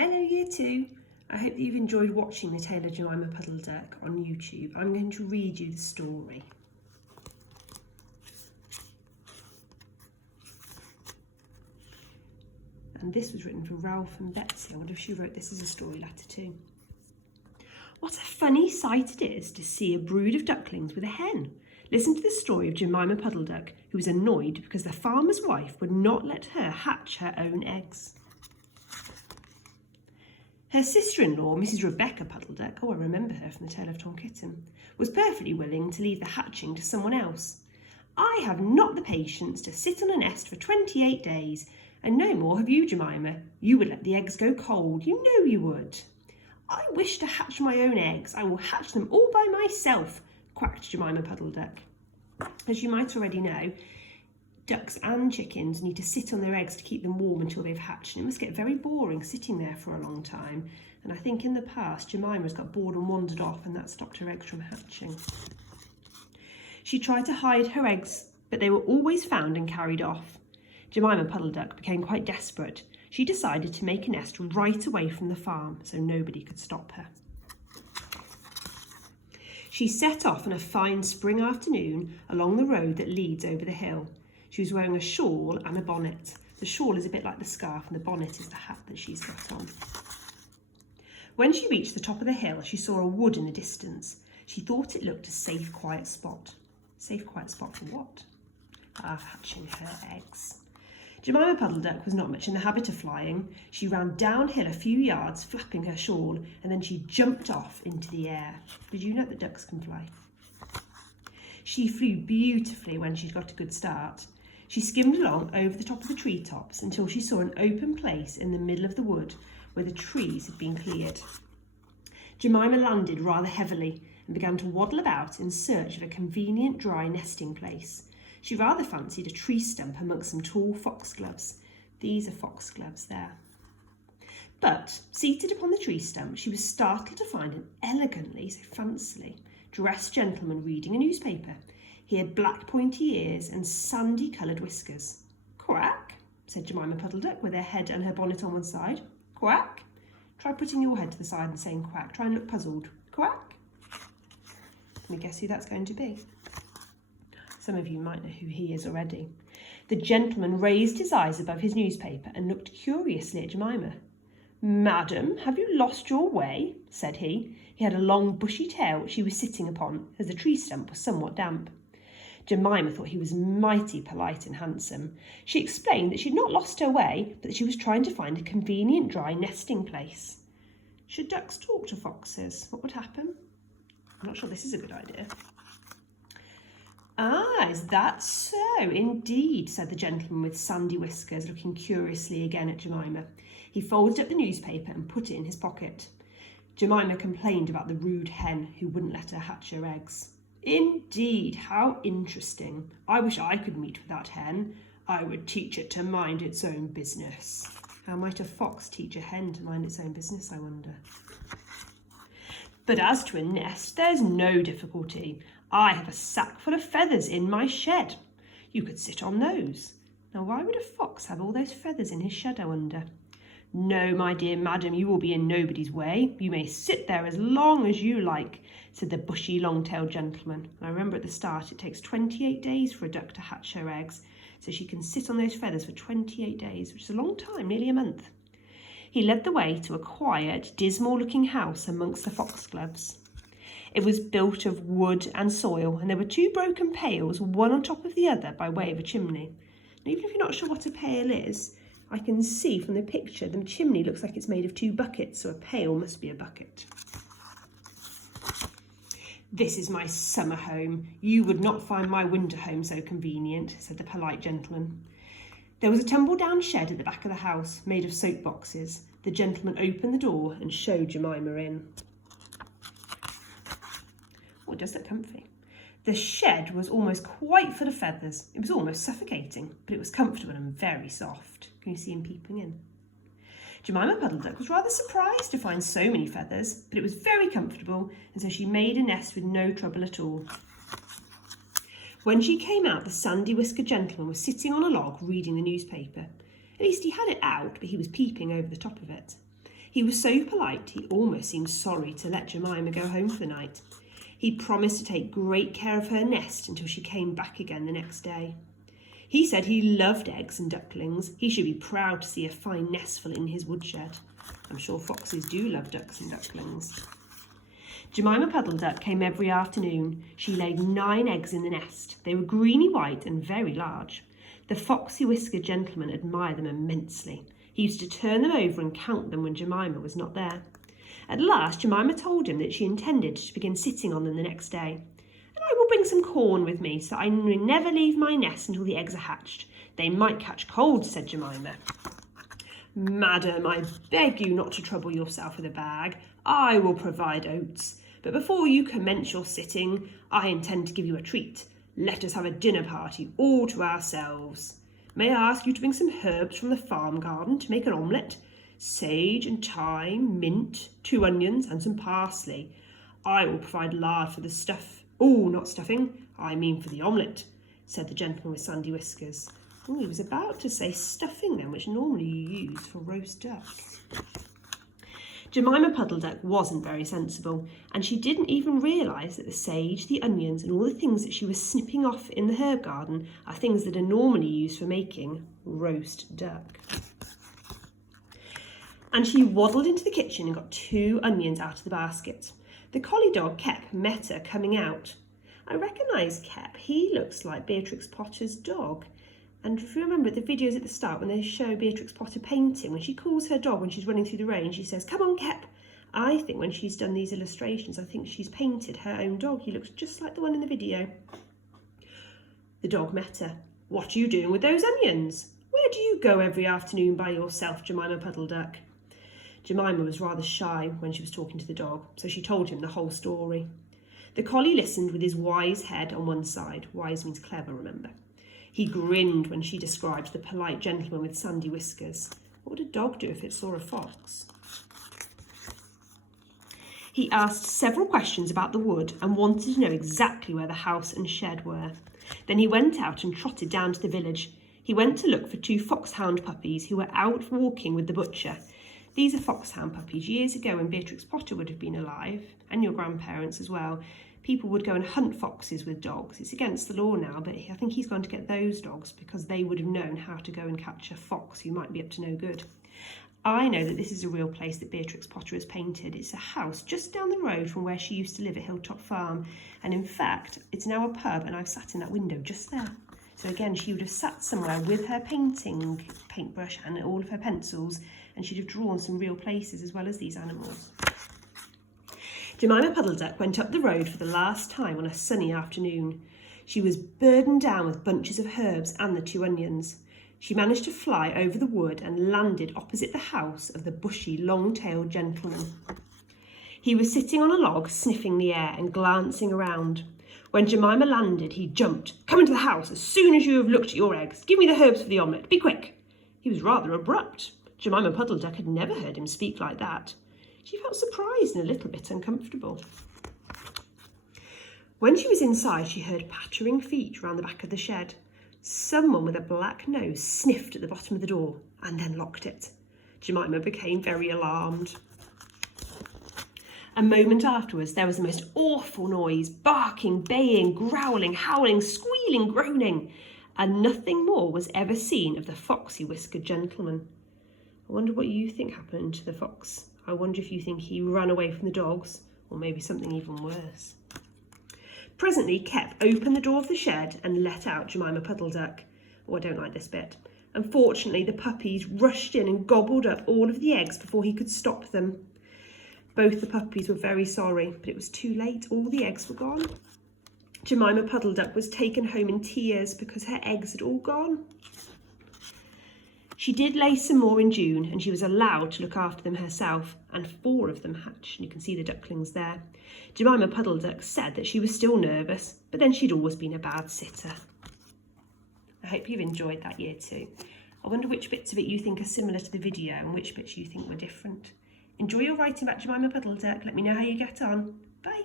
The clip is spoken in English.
Hello Year 2. I hope that you've enjoyed watching The Tale of Jemima Puddleduck on YouTube. I'm going to read you the story. And this was written for Ralph and Betsy. I wonder if she wrote this as a story letter too. What a funny sight it is to see a brood of ducklings with a hen. Listen to the story of Jemima Puddleduck, who was annoyed because the farmer's wife would not let her hatch her own eggs. Her sister-in-law, Mrs. Rebecca Puddleduck, I remember her from the Tale of Tom Kitten, was perfectly willing to leave the hatching to someone else. I have not the patience to sit on a nest for 28 days, and no more have you, Jemima. You would let the eggs go cold, you know you would. I wish to hatch my own eggs. I will hatch them all by myself, quacked Jemima Puddleduck. As you might already know, ducks and chickens need to sit on their eggs to keep them warm until they've hatched, and it must get very boring sitting there for a long time. And I think in the past Jemima's got bored and wandered off, and that stopped her eggs from hatching. She tried to hide her eggs, but they were always found and carried off. Jemima Puddleduck became quite desperate. She decided to make a nest right away from the farm so nobody could stop her. She set off on a fine spring afternoon along the road that leads over the hill. She was wearing a shawl and a bonnet. The shawl is a bit like the scarf and the bonnet is the hat that she's got on. When she reached the top of the hill, she saw a wood in the distance. She thought it looked a safe, quiet spot. Safe, quiet spot for what? Hatching her eggs. Jemima Puddleduck was not much in the habit of flying. She ran downhill a few yards, flapping her shawl, and then she jumped off into the air. Did you know that ducks can fly? She flew beautifully when she'd got a good start. She skimmed along over the top of the treetops until she saw an open place in the middle of the wood where the trees had been cleared. Jemima landed rather heavily and began to waddle about in search of a convenient dry nesting place. She rather fancied a tree stump amongst some tall foxgloves. These are foxgloves there. But, seated upon the tree stump, she was startled to find an elegantly, so fancily, dressed gentleman reading a newspaper. He had black pointy ears and sandy-coloured whiskers. "Quack," said Jemima Puddleduck, with her head and her bonnet on one side. "Quack. Try putting your head to the side and saying quack. Try and look puzzled. Quack." Can you guess who that's going to be? Some of you might know who he is already. The gentleman raised his eyes above his newspaper and looked curiously at Jemima. "Madam, have you lost your way?" said he. He had a long bushy tail which he was sitting upon, as the tree stump was somewhat damp. Jemima thought he was mighty polite and handsome. She explained that she had not lost her way, but that she was trying to find a convenient dry nesting place. Should ducks talk to foxes? What would happen? I'm not sure this is a good idea. "Ah, is that so? Indeed," said the gentleman with sandy whiskers, looking curiously again at Jemima. He folded up the newspaper and put it in his pocket. Jemima complained about the rude hen who wouldn't let her hatch her eggs. "Indeed, how interesting. I wish I could meet with that hen. I would teach it to mind its own business." How might a fox teach a hen to mind its own business, I wonder? "But as to a nest, there's no difficulty. I have a sack full of feathers in my shed. You could sit on those." Now, why would a fox have all those feathers in his shed, I wonder? "No, my dear madam, you will be in nobody's way. You may sit there as long as you like," said the bushy, long-tailed gentleman. And I remember at the start it takes 28 days for a duck to hatch her eggs, so she can sit on those feathers for 28 days, which is a long time, nearly a month. He led the way to a quiet, dismal-looking house amongst the foxgloves. It was built of wood and soil, and there were two broken pails, one on top of the other, by way of a chimney. And even if you're not sure what a pail is, I can see from the picture the chimney looks like it's made of two buckets, so a pail must be a bucket. "This is my summer home. You would not find my winter home so convenient," said the polite gentleman. There was a tumble-down shed at the back of the house, made of soap boxes. The gentleman opened the door and showed Jemima in. Oh, does look comfy. The shed was almost quite full of feathers. It was almost suffocating, but it was comfortable and very soft. Can you see him peeping in? Jemima Puddleduck was rather surprised to find so many feathers, but it was very comfortable, and so she made a nest with no trouble at all. When she came out, the sandy-whiskered gentleman was sitting on a log reading the newspaper. At least he had it out, but he was peeping over the top of it. He was so polite he almost seemed sorry to let Jemima go home for the night. He promised to take great care of her nest until she came back again the next day. He said he loved eggs and ducklings. He should be proud to see a fine nestful in his woodshed. I'm sure foxes do love ducks and ducklings. Jemima Puddleduck came every afternoon. She laid 9 eggs in the nest. They were greeny white and very large. The foxy-whiskered gentleman admired them immensely. He used to turn them over and count them when Jemima was not there. At last, Jemima told him that she intended to begin sitting on them the next day. "And I will bring some corn with me, so I may never leave my nest until the eggs are hatched. They might catch cold," said Jemima. "Madam, I beg you not to trouble yourself with a bag. I will provide oats. But before you commence your sitting, I intend to give you a treat. Let us have a dinner party all to ourselves. May I ask you to bring some herbs from the farm garden to make an omelette? Sage and thyme, mint, 2 onions and some parsley. I will provide lard for the stuff. Oh, not stuffing, I mean for the omelette," said the gentleman with sandy whiskers. Oh, he was about to say stuffing then, which normally you use for roast duck. Jemima Puddleduck wasn't very sensible, and she didn't even realise that the sage, the onions and all the things that she was snipping off in the herb garden are things that are normally used for making roast duck. And she waddled into the kitchen and got 2 onions out of the basket. The collie dog Kep met her coming out. I recognised Kep. He looks like Beatrix Potter's dog. And if you remember the videos at the start when they show Beatrix Potter painting, when she calls her dog when she's running through the rain, she says, "Come on, Kep." I think when she's done these illustrations, I think she's painted her own dog. He looks just like the one in the video. The dog met her. "What are you doing with those onions? Where do you go every afternoon by yourself, Jemima Puddleduck?" Jemima was rather shy when she was talking to the dog, so she told him the whole story. The collie listened with his wise head on one side. Wise means clever, remember. He grinned when she described the polite gentleman with sandy whiskers. What would a dog do if it saw a fox? He asked several questions about the wood and wanted to know exactly where the house and shed were. Then he went out and trotted down to the village. He went to look for 2 foxhound puppies who were out walking with the butcher. These are foxhound puppies. Years ago, when Beatrix Potter would have been alive, and your grandparents as well, people would go and hunt foxes with dogs. It's against the law now, but I think he's going to get those dogs because they would have known how to go and catch a fox who might be up to no good. I know that this is a real place that Beatrix Potter has painted. It's a house just down the road from where she used to live at Hilltop Farm. And in fact, it's now a pub and I've sat in that window just there. So again, she would have sat somewhere with her paintbrush and all of her pencils, and she'd have drawn some real places as well as these animals. Jemima Puddleduck went up the road for the last time on a sunny afternoon. She was burdened down with bunches of herbs and the 2 onions. She managed to fly over the wood and landed opposite the house of the bushy, long-tailed gentleman. He was sitting on a log, sniffing the air and glancing around. When Jemima landed, he jumped. "Come into the house as soon as you have looked at your eggs. Give me the herbs for the omelette. Be quick." He was rather abrupt. Jemima Puddleduck had never heard him speak like that. She felt surprised and a little bit uncomfortable. When she was inside, she heard pattering feet round the back of the shed. Someone with a black nose sniffed at the bottom of the door and then locked it. Jemima became very alarmed. A moment afterwards, there was the most awful noise, barking, baying, growling, howling, squealing, groaning, and nothing more was ever seen of the foxy-whiskered gentleman. I wonder what you think happened to the fox. I wonder if you think he ran away from the dogs, or maybe something even worse. Presently, Kep opened the door of the shed and let out Jemima Puddleduck. Oh, I don't like this bit. Unfortunately, the puppies rushed in and gobbled up all of the eggs before he could stop them. Both the puppies were very sorry, but it was too late. All the eggs were gone. Jemima Puddleduck was taken home in tears because her eggs had all gone. She did lay some more in June, and she was allowed to look after them herself, and 4 of them hatched, and you can see the ducklings there. Jemima Puddleduck said that she was still nervous, but then she'd always been a bad sitter. I hope you've enjoyed that year too. I wonder which bits of it you think are similar to the video and which bits you think were different. Enjoy your writing about Jemima Puddleduck. Let me know how you get on. Bye.